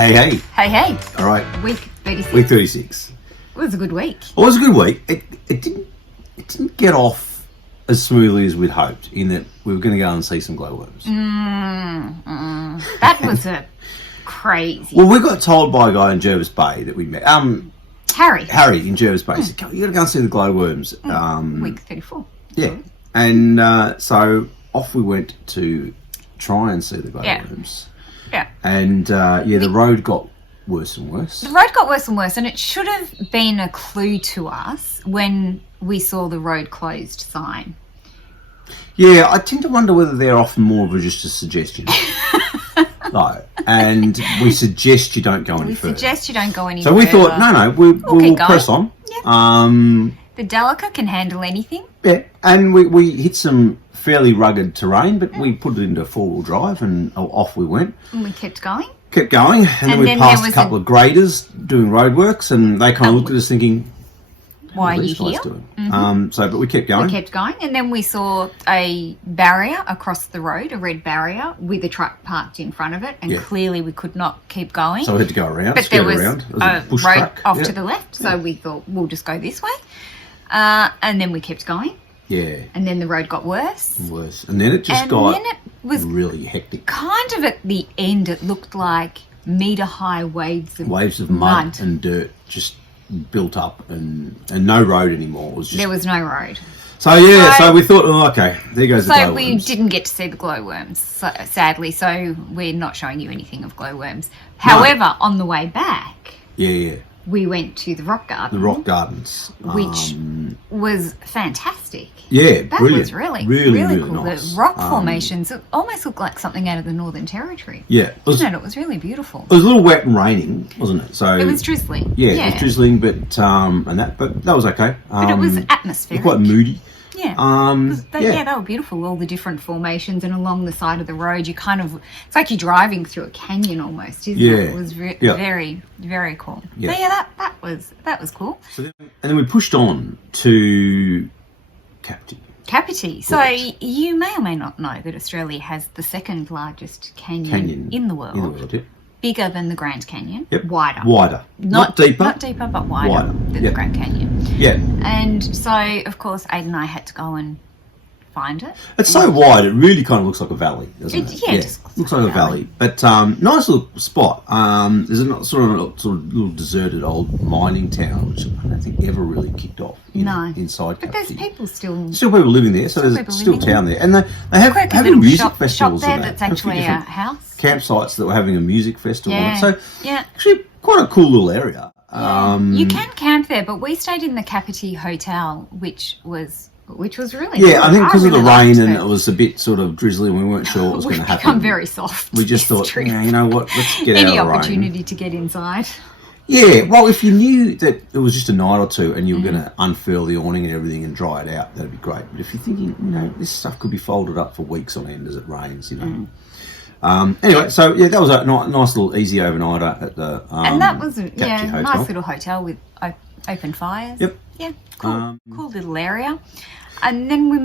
Hey, hey. Hey, hey. All right. Week 36. Week 36. It was a good week. Well, it was a good week. It didn't get off as smoothly as we'd hoped, in that we were going to go and see some glowworms. That was a crazy. Well, we got told by a guy in Jervis Bay that we met. Harry in Jervis Bay. He said, you got to go and see the glowworms. Week 34. Yeah. And so off we went to try and see the glowworms. Yeah. And the road got worse and worse. The road got worse and worse, and it should have been a clue to us when we saw the road closed sign. Yeah, I tend to wonder whether they're often more of just a suggestion. Right. And we suggest you don't go any further. So we thought, no, we'll press on. Yeah. The Delica can handle anything. Yeah, and we hit some fairly rugged terrain, but we put it into four-wheel drive and off we went. And we kept going. And then we passed a couple of graders doing roadworks, and they kind of looked at us thinking, why are you here? But we kept going. And then we saw a barrier across the road, a red barrier with a truck parked in front of it, and clearly we could not keep going. So we had to go around, but there was around. a road track off to the left, so we thought we'll just go this way. And then we kept going. Yeah. And then the road got worse. And then it just got really hectic. Kind of at the end, it looked like metre-high waves of mud and dirt just built up, and no road anymore. There was no road. So we thought, okay, there goes the glowworms. So we didn't get to see the glowworms, sadly, so we're not showing you anything of glowworms. However, on the way back... Yeah. We went to the Rock Garden. The Rock Gardens. Which was fantastic. Yeah, that brilliant. was really cool. Nice. The rock formations almost looked like something out of the Northern Territory. Yeah. It was really beautiful. It was a little wet and raining, wasn't it? So it was drizzling. Yeah, it was drizzling, but that was okay. But it was atmospheric. Quite moody. Yeah. They were beautiful, all the different formations, and along the side of the road you it's like you're driving through a canyon almost, isn't it? It was very, very cool. Yeah. So that was cool. And then we pushed on to Kapiti. So you may or may not know that Australia has the second largest canyon in the world. Bigger than the Grand Canyon. Yep. Wider. Not deeper. Not deeper, but wider than the Grand Canyon. Yeah. And so, of course, Aiden and I had to go and find it. It's so wide, it really kind of looks like a valley, doesn't it? Yeah, it just looks like a valley. But nice little spot. There's a sort of little deserted old mining town, which I don't think ever really kicked off inside Kapiti. But there's people still people living there, so there's still town there. And they have music festivals there that's actually a house. Campsites that were having a music festival. Yeah. So actually quite a cool little area. You can camp there, but we stayed in the Kapiti Hotel, which was really good. I think because of the rain and it was a bit sort of drizzly and we weren't sure what was going to happen. We've become very soft. We just thought, you know what, let's get out of the rain. Any opportunity to get inside. Yeah, well, if you knew that it was just a night or two and you were going to unfurl the awning and everything and dry it out, that'd be great. But if you're thinking, this stuff could be folded up for weeks on end as it rains, Anyway, so that was a nice little easy overnighter at the and that was a Hotel. Nice little hotel with open fires. Yep. Yeah, cool little area. And then we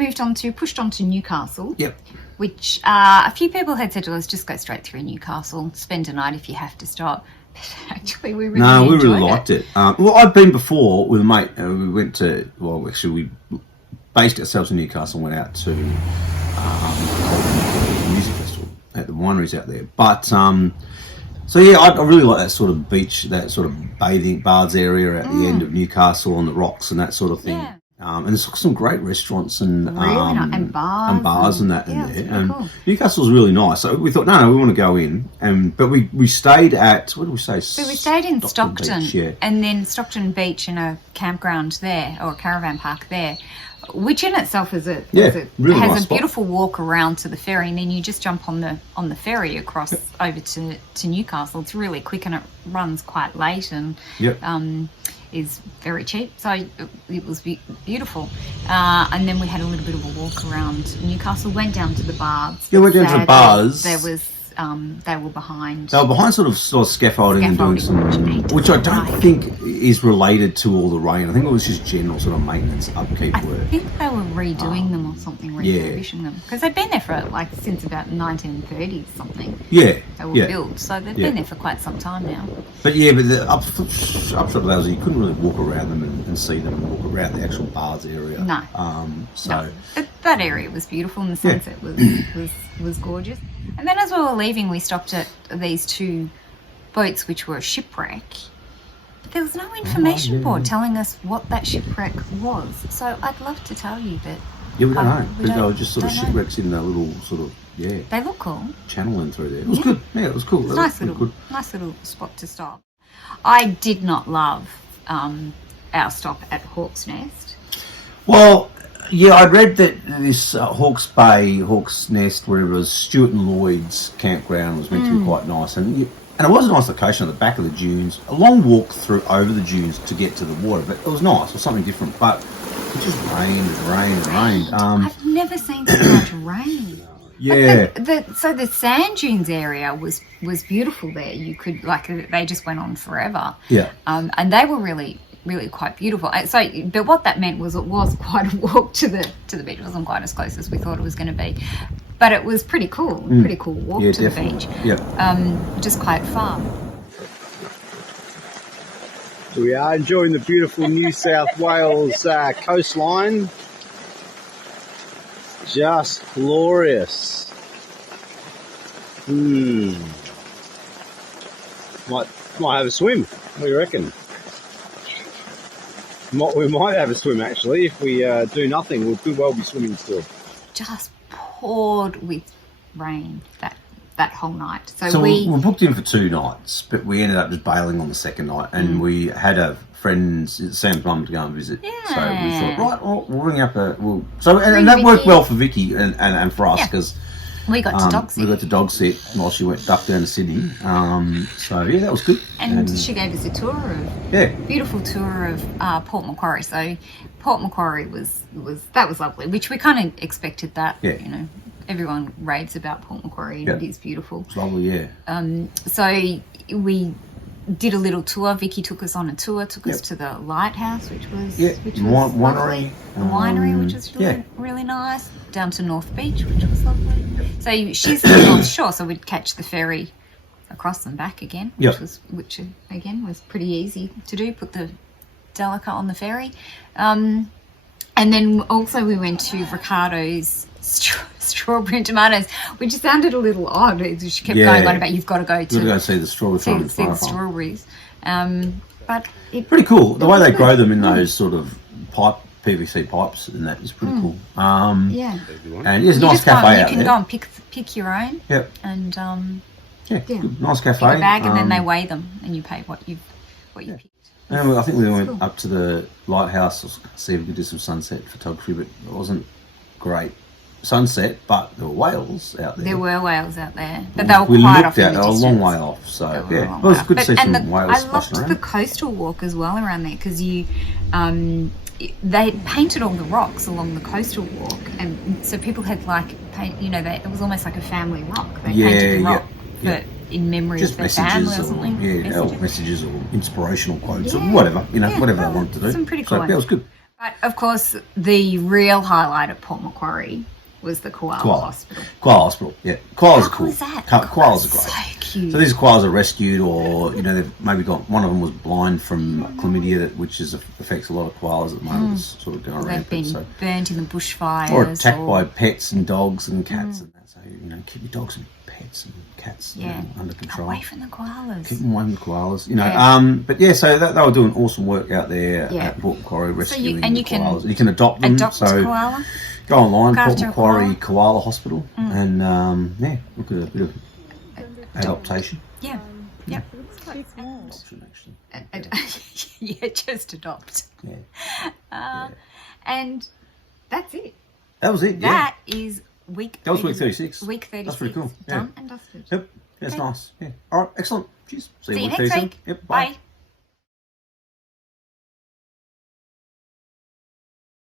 pushed on to Newcastle. Yep. Which a few people had said to us, just go straight through Newcastle, spend a night if you have to stop. But actually, we really liked it. Well, I'd been before with a mate. We went to we based ourselves in Newcastle and went out to music festival at the wineries out there. But I really like that sort of beach, that sort of baths area at the end of Newcastle on the rocks and that sort of thing. Yeah. And there's some great restaurants and bars and that in there. And cool. Newcastle's really nice. So we thought, no, we want to go in. But we stayed at, what did we say? So we stayed in Stockton Beach, and then Stockton Beach in a campground there, or a caravan park there, which in itself has a beautiful walk around to the ferry, and then you just jump on the ferry across over to Newcastle. It's really quick and it runs quite late and is very cheap, so it was beautiful. And then we had a little bit of a walk around Newcastle, went down to the bars. Yeah, went down to the bars. There was they were behind. They were behind sort of scaffolding and doing some, which I don't think is related to all the rain. I think it was just general sort of maintenance, upkeep work. I think they were redoing them or something, refurbishing them, because they've been there for like since about 1930s something. Yeah, they were built, so they've been there for quite some time now. But the upshot of that was you couldn't really walk around them and see them and walk around the actual bars area. No. So But that area was beautiful, and the sunset was gorgeous. And then as we were leaving, we stopped at these two boats which were a shipwreck. But there was no information board telling us what that shipwreck was. So I'd love to tell you, but yeah, we don't know. They were just sort of shipwrecks in that little sort of They look cool. Channeling through there. It was good. Yeah, it was cool. It was nice little spot to stop. I did not love our stop at Hawk's Nest. Well, yeah, I read that this Hawke's Bay, Hawk's Nest, wherever it was, Stewart and Lloyd's campground was meant to be quite nice. And it was a nice location at the back of the dunes. A long walk through over the dunes to get to the water, but it was nice. It was something different. But it just rained and rained and rained. I've never seen so much rain. Yeah. So the sand dunes area was beautiful there. You could, they just went on forever. Yeah. And they were really quite beautiful. So, but what that meant was it was quite a walk to the beach. It wasn't quite as close as we thought it was going to be, but it was pretty cool. Pretty cool walk to definitely. the beach. Yeah. Just quite far. We are enjoying the beautiful New South Wales coastline. Just glorious. Might have a swim. What do you reckon? We might have a swim actually. If we do nothing, we could well be swimming still. Just poured with rain that whole night. So we booked in for 2 nights, but we ended up just bailing on the second night, and we had a friend, Sam's mum, to go and visit. Yeah. So we thought, right, we'll ring up and that worked well for Vicky and for us because we got to dog sit. We got to dog sit while she went duck down to Sydney. So yeah, that was good. And she gave us a tour of beautiful tour of Port Macquarie. So Port Macquarie was lovely, which we kind of expected that. Yeah. You know, everyone raves about Port Macquarie. And it is beautiful. It's lovely, yeah. So we did a little tour. Vicky took us on a tour, took us to the lighthouse, which was winery. Lovely. The winery, which was really nice. Down to North Beach, which was lovely. So she's on the North Shore, so we'd catch the ferry across and back again, which again was pretty easy to do. Put the Delica on the ferry, and then also we went to Ricardo's strawberry and tomatoes, which sounded a little odd. She kept going on about you've got to go see the strawberries. See the strawberries, but pretty cool. The way they grow them in those sort of PVC pipes, and that is pretty cool. And it's a nice cafe out there. You can go and pick your own. Yep. And good, nice cafe. Pick a bag, and then they weigh them, and you pay what you picked. And I think we went up to the lighthouse to see if we could do some sunset photography, but it wasn't great sunset. But there were whales out there. There were whales out there, but they were quite off in the distance. They were a long way off, so it was good to see some whales splashing around. I loved the coastal walk as well around there because they painted all the rocks along the coastal walk, and so people had it was almost like a family rock. They painted the rock in memory of their family or something. Messages or inspirational quotes or whatever, whatever they wanted to do. Some pretty cool ones. That was good. But of course, the real highlight at Port Macquarie was the Koala Hospital. Koala Hospital, yeah. Koalas are cool. How cool is that? Koalas are great. So cute. So these koalas are rescued, or they've maybe got one of them was blind from chlamydia, which affects a lot of koalas at the moment. It's sort of going around. They've been burnt in the bushfires, or attacked by pets and dogs and cats, and that. So keep your dogs and pets and cats under control. Away from the koalas. Keep them away from the koalas. But so they were doing awesome work out there at Port Macquarie rescuing koalas. You can adopt them. Koala. Go online, Port Macquarie Koala Hospital, and look at a bit of adaptation. Yeah. Yep. Adoption, actually. Just adopt. Yeah. And that's it. That was it. That is week. That was week 36. Week 36. That's pretty cool. Done and dusted. Yep. That's nice. Yeah. All right. Excellent. Cheers. See you next week. Yep. Bye.